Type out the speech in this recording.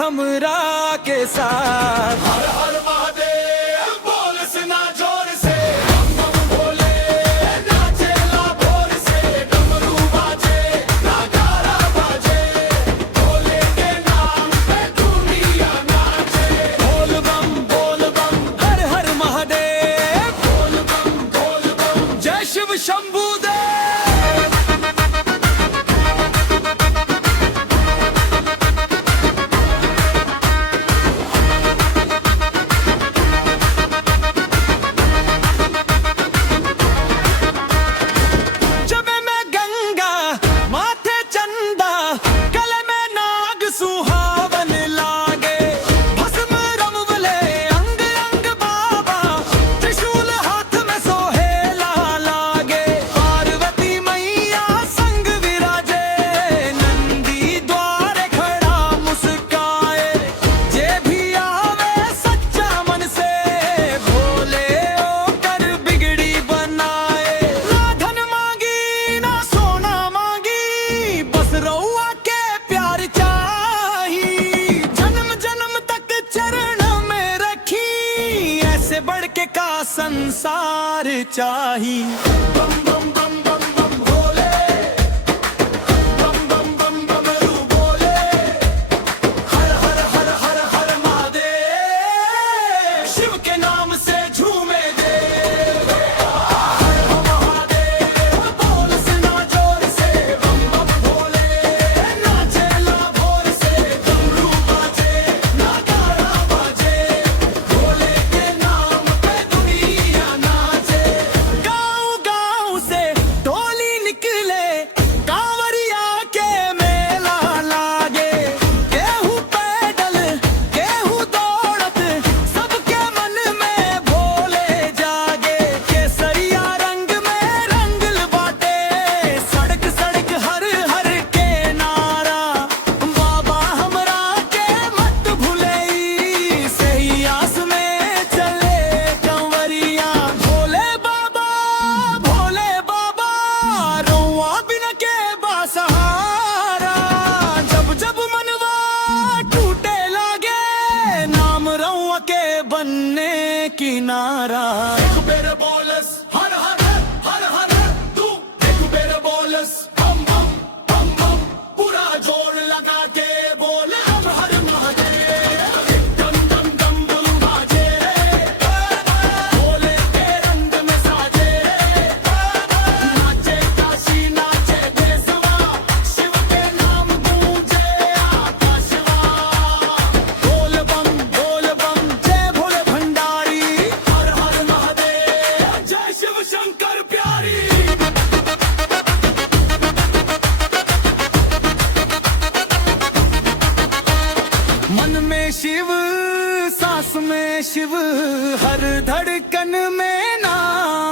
हमरा के साथ। हर हर महादेव बोल सना जोर से, बम बम भोले नाचेला भोर से, डमरू बाजे नगारा बाजे, भोले के नाम पे दुनिया नाचे। बोल बम हर हर महादेव, बोल बम जय शिव शंभू देव। जबे में गंगा माथे चंदा, गले में नाग सुहावन लागे, भस्म रमवले अंग अंग बाबा, त्रिशूल हाथ में सोहेला लागे। पार्वती मैया संग विराजे, नंदी द्वारे खड़ा मुस्काए, जे भी आवे सच्चा मन से, भोले होकर बिगड़ी बनाए। ना धन मांगी ना सोना मांगी, बस रउआ के प्यार चाही, जन्म जन्म तक चरण में रखी, ऐसे बढ़ के का संसार चाही। बम बम बम बम बम भोले, बम बम बम डमरू बोले, हर हर हर हर हर महादेव, शिव के नाम से झूमे देव। हर हर महादेव बोल सना जोर से, बम बम भोले नाचेला भोर से, डमरू बाजे नगारा बाजे, भोले के नाम पे दुनिया नाचे। गाँव गाँव से टोली निकले, कांवरिया के मेला लागे, केहू पैदल केहू दौड़त, सबके मन में भोले जागे। केसरिया रंग में रंगल बाटे, सड़क सड़क हर हर के नारा, बाबा हमरा के मत भूलई, सही आस में चले कंवरिया। भोले बाबा रउआ बिन के बासहारा, जब जब मनवा टूटे लागे, नाम रउआ के बनने किनारा। एक बेर बोलस हर हर हर हर, तू एक बेर बोलस बम बम बम बम, पूरा जोर लगा के बोल हर हर महादेव। डम डम डमरू बाजे, भोले के रंग में साजे, नाचे काशी नाचे देशवा, शिव के नाम गूंजे आकाशवा। बोल बम जय भोले भंडारी, हर हर महादेव, जय शिव शंकर प्यारी। मन में शिव सांस में शिव, हर धड़कन में नाम।